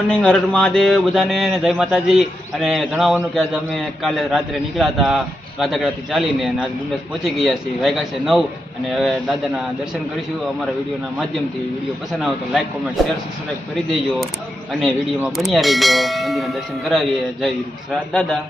Morning, Har Har Mahadev બધાને, જય માતાજી. અને જણાવવાનું કે આજે અમે કાલે રાત્રે નીકળ્યા હતા ગાધાગડાથી ચાલીને, અને આજ ડુંડસ પહોંચી ગયા છીએ. વાગ્યા છે 9 અને હવે દાદાના દર્શન કરીશું અમારા વિડીયોના માધ્યમથી. વિડીયો પસંદ આવે તો લાઈક, કોમેન્ટ, શેર, સબસ્ક્રાઈબ કરી દેજો અને વિડીયોમાં બન્યા રહેજો. મંદિરના દર્શન કરાવીએ. જય શ્રી દાદા.